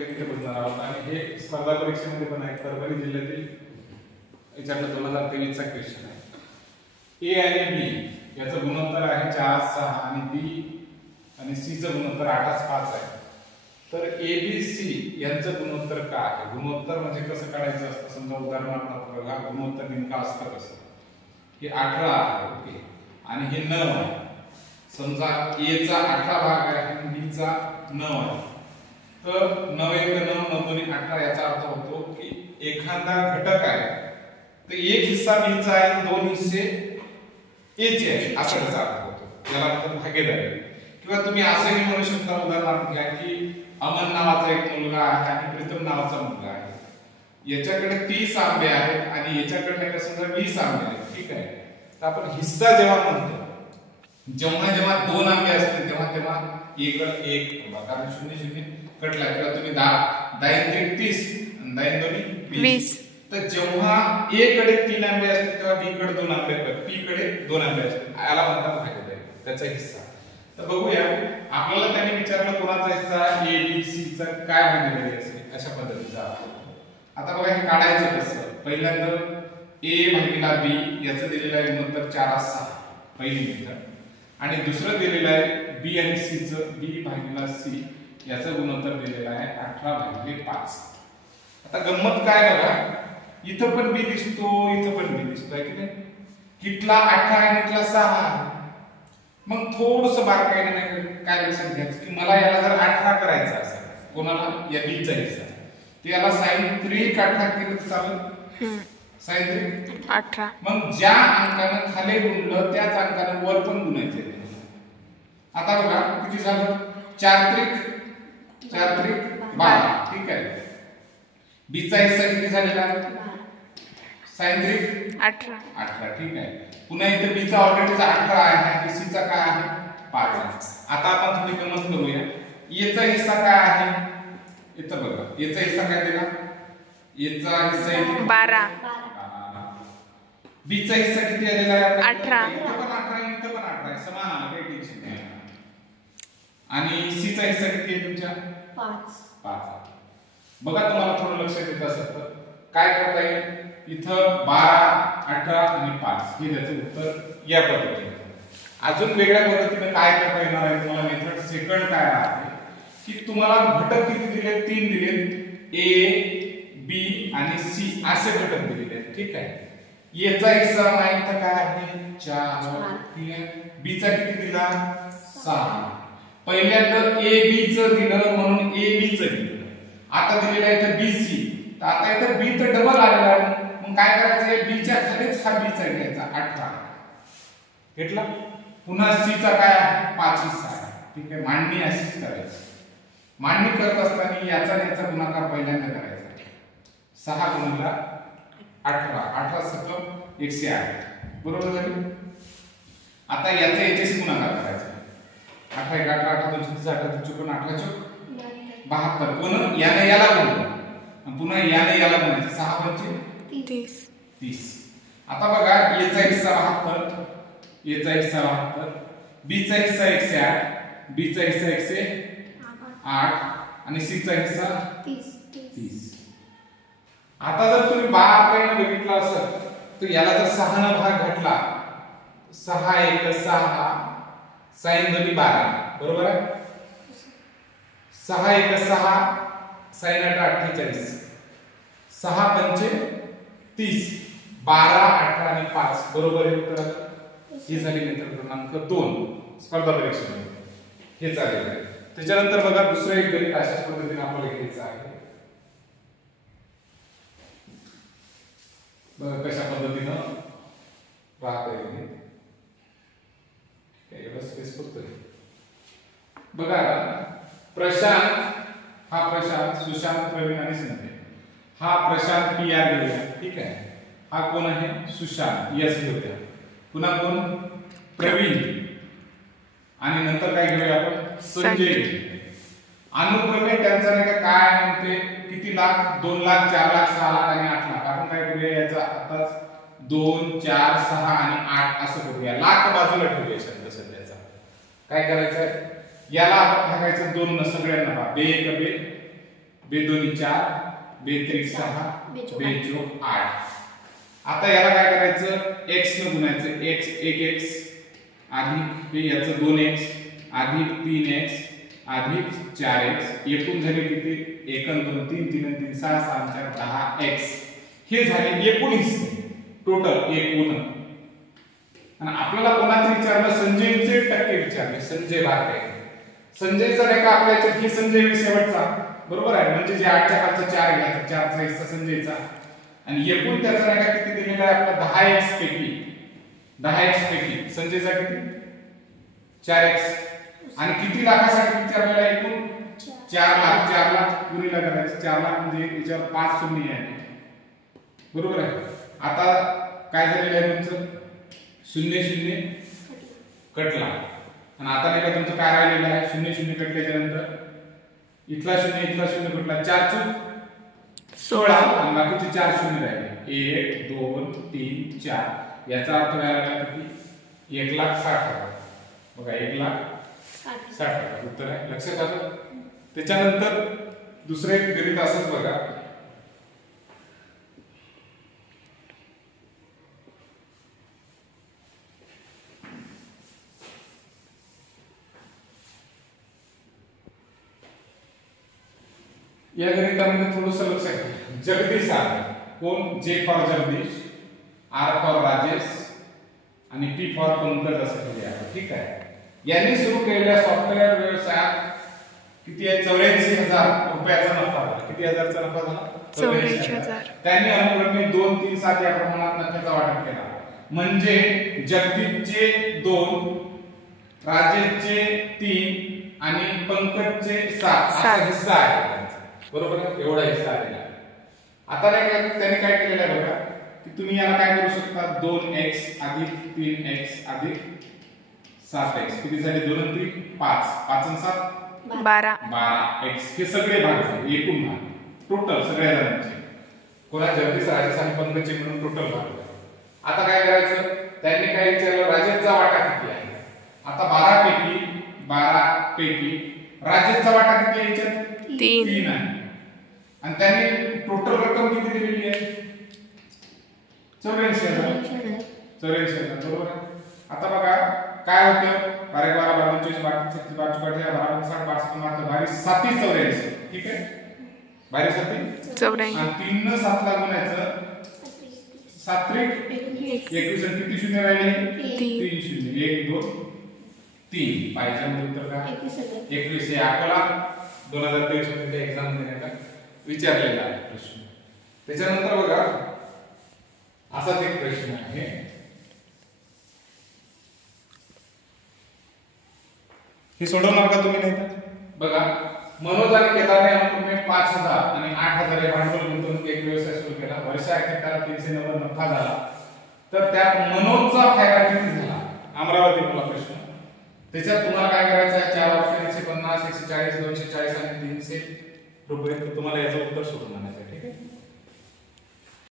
इथे बघणार आहोत आणि हे स्पर्धा परीक्षेमध्ये पण आहे. परभणी जिल्ह्यातील याच्यातला 2023 चा क्वेश्चन आहे. ए आणि बी याचं गुणोत्तर आहे 4, 6 आणि बी आणि सी चं गुणोत्तर 8, 5 आहे. तर ए बी सी यांचं गुणोत्तर काय आहे? गुणोत्तर म्हणजे कसं काढायचं असतं? समजा उदाहरणार्थ बघा, गुणोत्तर नेमका असतं कसं? हे 18 आहे, ओके, आणि हे 9 आहे. समजा ए चा 18 भाग आहे आणि बी चा 9 आहे. तर 9 1 9 9 2 18 याचा अर्थ होतो की एखादा घटक आहे तर एक हिस्सा बी चा आहे, दोन हिस्से ए चे आहेत, असा त्याचा अर्थ होतो. याला म्हणतात भागीदारी. किंवा तुम्ही असंही म्हणू शकता, उदाहरणार्थ घ्या की अमन नावाचा एक मुलगा आहे आणि प्रीतम नावाचा मुलगा आहे. याच्याकडे 30 आंबे आहेत आणि याच्याकडे समजा 20 आंबे आहेत, ठीक आहे. तर आपण हिस्सा जेव्हा म्हणतो, जेव्हा 2 आंबे असतील तेव्हा एक एक, कारण 0 0 कटला किंवा तुम्ही 10 10 30 आणि 10 2 20. तर जेव्हा ए कडे 3 आंबे असतील तेव्हा बी कडे 2 आंबे असतात, पी कडे 2 आंबे असतील, याला म्हणतात भागीदारी, त्याचा हिस्सा. तर बघूया, आपल्याला त्यांनी विचारलं कोणाचा हिस्सा ए बी सी चा काय भागीदारी असेल, अशा पद्धतीचा. आता बघा हे काढायचं कसं. पहिल्यांदा ए भागिला बी याचं दिलेलं आहे गुणोत्तर 4, 6 पहिली मेथड, आणि दुसरं दिलेलं आहे बी आणि सी चं, बी भागिला सी याचं गुणोत्तर दिलेलं आहे 18/5. आता गंमत काय बघा, इथं पण बी दिसतो, इथं पण बी दिसतो, आहे की नाही? कितला 18 आणि इथला 6. मग थोडंसं बारकाईने नाही काय लक्षात घ्यायचं की मला याला जर 18 करायचं असेल, कोणाला या बी चा हिस्सा, तर याला sin 3 18 केलं तर चालेल. sin 3 18. मग ज्या अंकानं खाली गुणलं त्याच अंकानं वर पण गुणायचं. आता बघा किती झालं, 4 त्रिक 12, ठीक आहे. बी चा हिस्सा किती झालेला? sin 3 18, ठीक आहे. पुन्हा इथे बी चा ऑलरेडी 18 आहे आणि सी चा काय आहे 5 आहे. आता आपण थोडी गंमत करूया. ए चा हिस्सा काय आहे? इथं बघा, ए चा हिस्सा काय दिला? ए चा हिस्सा इथे 12. बी चा हिस्सा किती आलेला आहे? 18. इथं पण 18 आहे, इथं पण 18 आहे, समान आलं, काही टेन्शन नाही. आणि सी चा हिस्सा किती आहे तुमच्या? 5. बघा, तुम्हाला थोडं लक्षात येत असेल तर काय करता येईल? इथं 12, 18 आणि 5 हे त्याचं उत्तर या पद्धतीने. अजून वेगळ्या पद्धतीने काय करता येणार आहे तुम्हाला? मेथड सेकंड काय आहे की तुम्हाला घटक किती दिले? 3 दिले, ए बी आणि सी असे घटक दिलेले आहेत, ठीक आहे. ए चा हिस्सा माहित काय आहे? 4, ठीक आहे. बी चा किती दिला? 6. पहिल्यांदा ए बी चं दिलं म्हणून ए बी चं दिलं. आता दिलेलं आहे इथे बी सी, तर आता इथे बी तर डबल आलेला आहे. मग काय करायचं? बी च्या खालीच हा बी चा घ्यायचा 18 घेतला. पुन्हा सी चा काय आहे? 5 हिस्सा आहे, ठीक आहे. मांडणी अशीच करायची. मांडणी करत असताना याचा याचा गुणाकार पहिल्यांदा करायचा. 6 गुणिले 18, 18 सकल 108, बरोबर झाली. आता याचा याच्याशी गुणाकार करायचा. 18 1 18 18 2 30 18 चुकून 18 चुक 72. कोण? याने याला गुणलं आणि पुन्हा याने याला गुणायचं. 6 पंचे 30. आता बघा, ए चा हिस्सा 72, ए चा हिस्सा 72, बी चा हिस्सा 108, बी चा हिस्सा 108 आणि सी चा हिस्सा 30. आता जर तुम्ही बारकाईने बघितलं असेल तर याला जर 6 ने भाग घातला, 6 1 6 sin 2 12, बरोबर आहे. 6 1 6 sin 8 48, 6 पंचे 30, 12 18 आणि 5, बरोबर आहे उत्तर. ही झाली मेथड क्रमांक 2 स्पर्धा परीक्षेमध्ये. हे चालेल आहे. त्याच्यानंतर बघा दुसरं एक गणित अशाच पद्धतीने आपल्याला घ्यायचं आहे. बघा कशा पद्धतीनं राहते. एवढं स्पेस फक्त बघा. प्रशांत हा प्रशांत, सुशांत, प्रवीण आणि संजय. हा प्रशांत पी आर घेऊया, ठीक आहे. हा कोण आहे? सुशांत एस घेऊया. पुन्हा कोण? प्रवीण. आणि नंतर काय घेऊया आपण? संजय. अनुक्रमे त्यांचा नाही का काय म्हणते, किती लाख? 2 लाख, 4 लाख, 6 लाख आणि 8 लाख. आपण काय करूया? याचा आताच 2 4 6 आणि 8 असं करूया. लाख बाजूला ठेवूया शब्द सध्याचा. काय करायचं? याला आपण भागायचं 2 न सगळ्यांना. बे एक बे बे दोन्ही 4, बे त्रिक 6, बे चौक 8. आता याला काय करायचं, x न गुणायचं. x 1x अधिक हे याचं 2x अधिक 3x अधिक 4x. एकूण झाले किती, 1 आणि 2 3, 3 आणि 3 6, 6 आणि 4 10x. हे झाले 19 टोटल एकूण. आणि आपल्याला कोणाचे विचारलं, संजयचे टक्के विचारले. संजय भाटे, संजयचा नाही का आपल्या याच्यात हे संजय शेवटचा बरोबर आहे, म्हणजे जे 8 च्या खालचा 4 घ्यायचा, 4 चा हिस्सा संजयचा. आणि एकूण त्याचा नाही का किती दिलेला आहे आपला 10x पैकी संजयचा किती 4x. आणि किती लाखासाठी विचारलेला एकूण 4 लाख. 4 लाख गुणिले करायचं, 4 लाख म्हणजे याच्यावर 5 शून्य आहे बरोबर आहे. आता काय झालेलं आहे तुमचं, 0 0 कटला. आणि आता नाही का तुमचं काय राहिलेलं आहे, 0 0 कटल्याच्या नंतर इथला 0 कटला, 4 चूक 16 आणि बाकीचे 4 शून्य राहिले. 1 2 3 4. याचा अर्थ काय आला किती, 1,60,000. बघा 1,60,000 उत्तर आहे. लक्षात आलं. त्याच्यानंतर दुसरे गणित असंच बघा. या गणितामध्ये थोडंस लक्षात घ्या. जगदीश आहे कोण, J for Jagdish, R for Rajesh आणि टी फॉर पंकज असं केले आहे. ठीक आहे. यांनी सुरू केलेल्या सॉफ्टवेअर व्यवसायात किती आहे, 84,000 रुपयाचा नफा झाला. किती हजारचा नफा झाला, 84,000. त्यांनी अनुक्रमे 2 3 7 या प्रमाणात नफ्याचा वाटप केला. म्हणजे जगदीशचे 2, राजेशचे 3 आणि पंकजचे 7 असा हिस्सा आहे बरोबर आहे. एवढा हिस्सा आलेला आहे. आता नाही का त्याने काय केलेलं आहे बघा, की तुम्ही याला काय करू शकता, 2x अधिक 3x अधिक 7x. किती झाले, 2 आणि 3 5, 5 आणि 7 12x. हे सगळे भाग झाले, एकूण भाग टोटल सगळ्या जणांचे. कोणा जगदीश, राजेश आणि पंकजचे म्हणून टोटल भाग. आता काय करायचं, त्यांनी काय विचारलं, राजेशचा वाटा किती आहे. आता 12 पैकी राजेशचा वाटा किती आहे, याच्यात 3 आहे. आणि त्यांनी टोटल रक्कम किती दिलेली आहे, 84,000 बरोबर आहे. आता बघा काय होतं, 12 12 24 32 36 12 60 62 मात्र 12 7 84. ठीक आहे, 12 7 84. आणि 3 न 7 ला गुणायचं, 7 3 21 आणि किती शून्य राहिले, 3 शून्य. 1 2 3. पाहिजे म्हणजे उत्तर काय, 21. हे अकोला 2023 मध्ये एक्झाम देण्याचा विचारलेला आहे प्रश्न. त्याच्यानंतर बघा असाच एक प्रश्न आहे. हे सोडवणार का तुम्ही, नाही तर बघा, मनोज आणि केदारने अनुक्रमे 5,000 आणि 8,000 हे भांडवल गुंतवून एक व्यवसाय सुरू केला. वर्षाअखेर त्याला 390 नफा झाला. तर त्यात मनोजचा फायदा किती झाला, अमरावतीला प्रश्न. त्याच्यात तुम्हाला काय करायचं आहे, 4 ऑप्शन 150 140 240 आणि 300 रुपये. तुम्हाला याचं उत्तर शोधून आणायचं आहे.